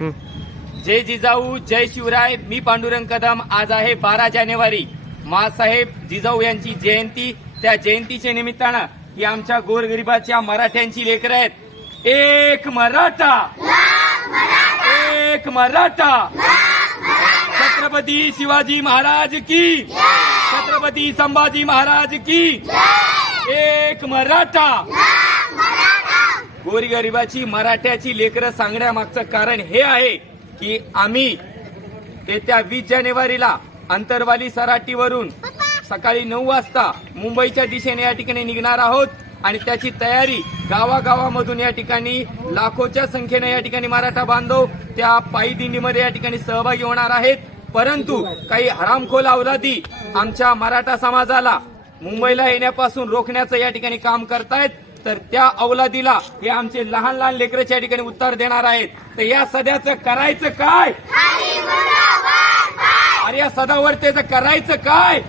जय जिजाऊ जय शिवराय मी पांडुरंग कदम. आज आहे बारा जानेवारी. मासाहेब जिजाऊ यांची जयंती. त्या जयंतीच्या निमित्तानं ही आमच्या गोरगरिबाच्या मराठ्यांची लेकरं आहेत. एक मराठा. एक मराठा. छत्रपती शिवाजी महाराज की. छत्रपती संभाजी महाराज की. एक मराठा. गोरगरिबाची मराठ्याची लेकरं सांगण्यामागचं कारण हे आहे की आम्ही येत्या वीस जानेवारीला अंतरवाली सराटीवरून सकाळी नऊ वाजता मुंबईच्या दिशेने या ठिकाणी निघणार आहोत आणि त्याची तयारी गावागावामधून या ठिकाणी लाखोच्या संख्येने या ठिकाणी मराठा बांधव त्या पायी दिंडीमध्ये या ठिकाणी सहभागी होणार आहेत. परंतु काही हरामखोल अवलादी आमच्या मराठा समाजाला मुंबईला येण्यापासून रोखण्याचं या ठिकाणी काम करतायत. तर त्या अवलादीला हे आमचे लहान लहान लेकरच या ठिकाणी उत्तर देणार आहेत. तर या सध्याचं करायचं काय? अरे या सदावर्तेचं करायचं काय?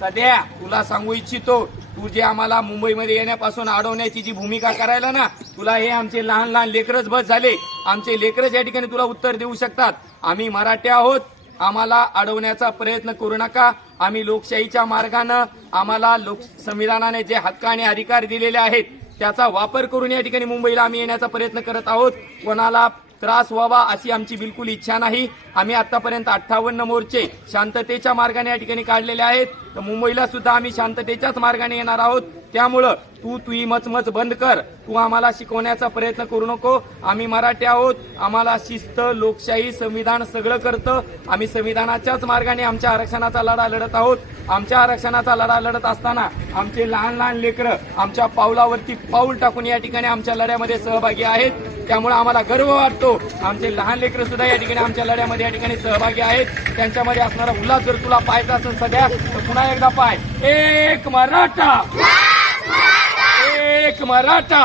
सध्या तुला सांगू इच्छितो तू जे आम्हाला मुंबईमध्ये येण्यापासून अडवण्याची जी भूमिका करायला ना तुला हे आमचे लहान लहान लेकरच बस झाले. आमचे लेकरच या ठिकाणी तुला उत्तर देऊ शकतात. आम्ही मराठी आहोत. आम्हाला अडवण्याचा प्रयत्न करू नका. आम्ही लोकशाहीच्या मार्गानं आम्हाला लोक संविधानाने जे हक्क आणि अधिकार दिलेले आहेत त्याचा वापर करून या ठिकाणी मुंबईला आम्ही येण्याचा प्रयत्न करत आहोत. कोणाला त्रास व्हावा अशी आमची बिलकुल इच्छा नाही. आम्ही आतापर्यंत अठ्ठावन्न मोर्चे शांततेच्या मार्गाने या ठिकाणी काढलेले आहेत. तर मुंबईला सुद्धा आम्ही शांततेच्याच मार्गाने येणार आहोत. त्यामुळं तू तुही मचमच बंद कर. तू आम्हाला शिकवण्याचा प्रयत्न करू नको. आम्ही मराठी आहोत. आम्हाला शिस्त लोकशाही संविधान सगळं करतं. आम्ही संविधानाच्याच मार्गाने आमच्या आरक्षणाचा लढा लढत आहोत. आमच्या आरक्षणाचा लढा लढत असताना आमचे लहान लहान लेकरं आमच्या पावलावरती पाऊल टाकून या ठिकाणी आमच्या लढ्यामध्ये सहभागी आहेत. त्यामुळे आम्हाला गर्व वाटतो. आमचे लहान लेकरं सुद्धा या ठिकाणी आमच्या लढ्यामध्ये या ठिकाणी सहभागी आहेत. त्यांच्यामध्ये असणारा उल्हास जर तुला पाहायचा असेल सध्या तर पुन्हा एकदा पाय. एक मराठा! एक मराठा!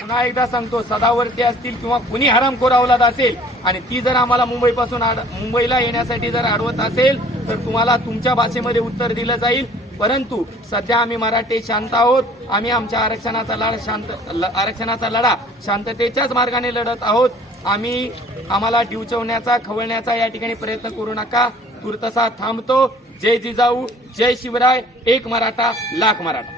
पुन्हा एकदा सांगतो सदावर्ती असतील किंवा कुणी हरामखोर अवलाद असेल आणि ती जर आम्हाला मुंबईपासून आड- मुंबईला येण्यासाठी जर अडवत असेल तर तुम्हाला तुमच्या भाषेमध्ये उत्तर दिलं जाईल. परंतु सध्या आम्ही मराठी शांत आहोत. आम्ही आमच्या आरक्षणाचा लढा शांत ल- आरक्षणाचा लढा शांततेच्याच मार्गाने लढत आहोत. आम्ही आम्हाला डिवचवण्याचा खवळण्याचा या ठिकाणी प्रयत्न करू नका. तुर्तसा थांबतो. जय जिजाऊ जय शिवराय. एक मराठा लाख मराठा.